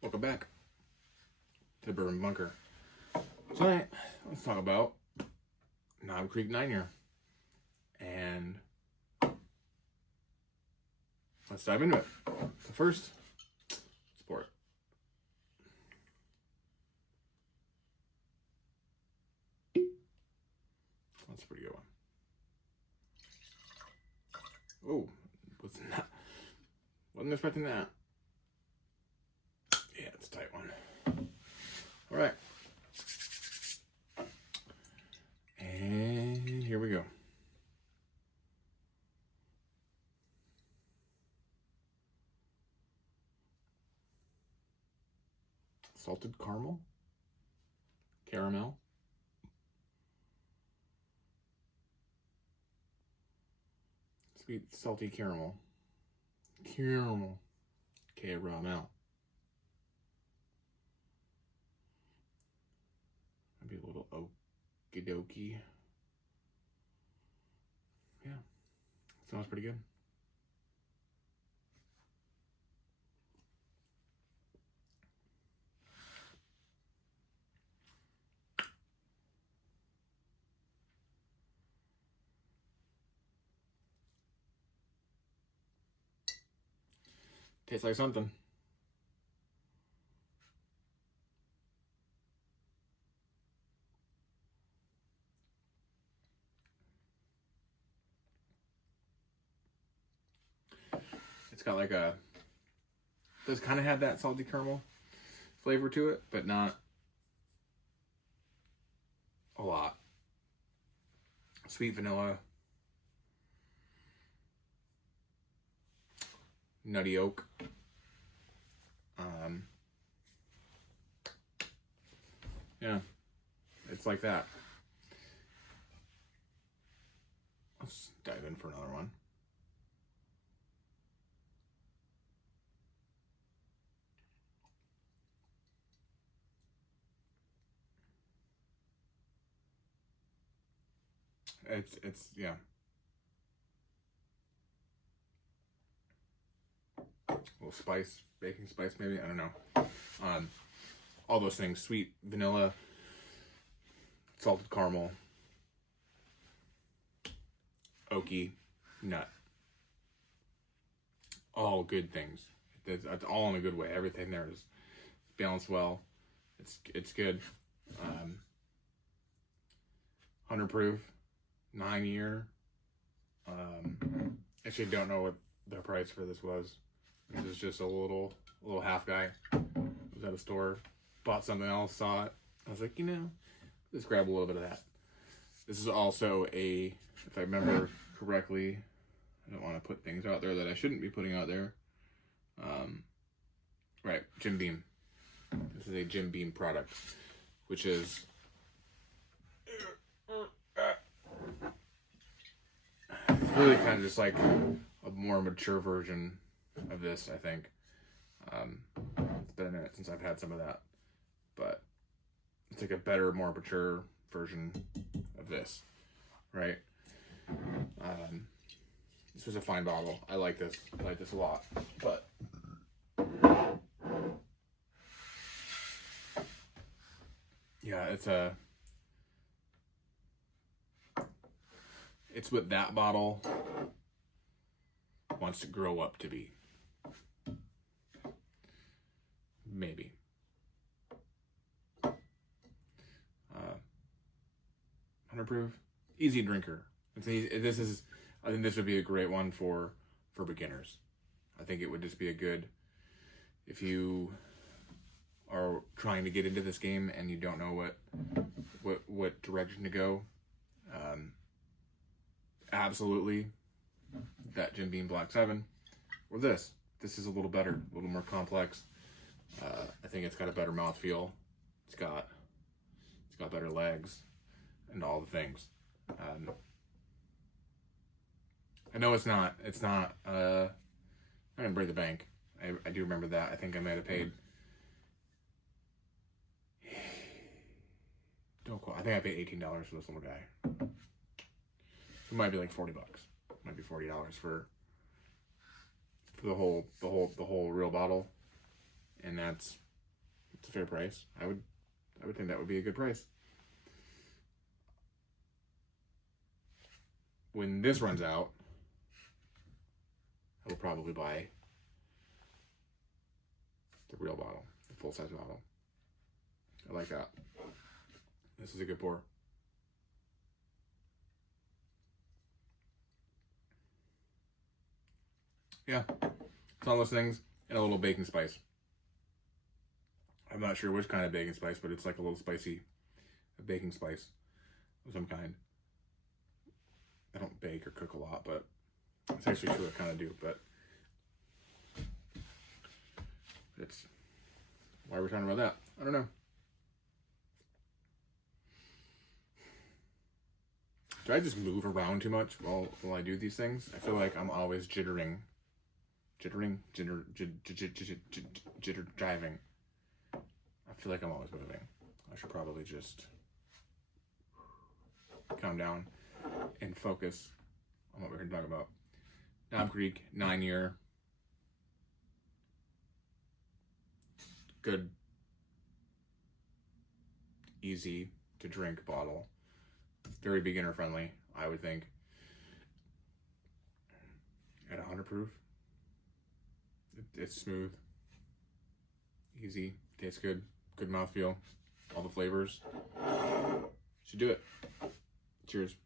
Welcome back to the Bourbon Bunker. Tonight, let's talk about Knob Creek 9-year. And let's dive into it. So first, let's pour it. That's a pretty good one. Oh, wasn't expecting that. Yeah, it's a tight one. All right. And here we go. Salted caramel, sweet salty caramel, caramel. Maybe a little okie dokie. Yeah, sounds pretty good. Tastes like something. It's got like does kind of have that salty caramel flavor to it, but not a lot. Sweet vanilla, nutty oak. Yeah, it's like that. Let's dive in for another one. It's yeah. A little spice, baking spice maybe, I don't know. All those things, sweet vanilla, salted caramel, oaky, nut. All good things. It's all in a good way. Everything there is balanced well. It's good. 100 proof, 9-year. Actually, don't know what the price for this was. This is just a little half guy. Was at a store, bought something else, saw it. I was like, let's grab a little bit of that. This is also if I remember correctly, I don't want to put things out there that I shouldn't be putting out there. Right, Jim Beam. This is a Jim Beam product, which is really kind of just like a more mature version of this, I think. It's been a minute since I've had some of that, but it's like a better, more mature version of this, right? This was a fine bottle. I like this. I like this a lot, but yeah, it's what that bottle wants to grow up to be. Maybe. 100 proof, easy drinker. I think this would be a great one for beginners. I think it would just be a good, if you are trying to get into this game and you don't know what direction to go. Absolutely, that Jim Beam Black 7 or this. This is a little better, a little more complex. I think it's got a better mouthfeel. It's got better legs and all the things. I know it's not I didn't break the bank. I do remember that. I think I might have paid, don't quote, I think I paid $18 for this little guy. It might be like $40. Might be $40 for the whole real bottle. And that's It's a fair price. I would think that would be a good price. When this runs out, I will probably buy the real bottle, the full-size bottle. I like that. This is a good pour. Yeah, it's all those things and a little baking spice. I'm not sure which kind of baking spice, but it's like a little spicy baking spice of some kind. I don't bake or cook a lot, but it's actually true I kind of do, but it's why we're talking about that. I don't know. Do I just move around too much while I do these things? I feel like I'm always jitter driving. I feel like I'm always moving. I should probably just calm down and focus on what we're going to talk about. Knob Creek, 9-year. Good, easy to drink bottle. Very beginner friendly, I would think. At 100 proof. It's smooth, easy, tastes good, good mouthfeel, all the flavors. Should do it. Cheers.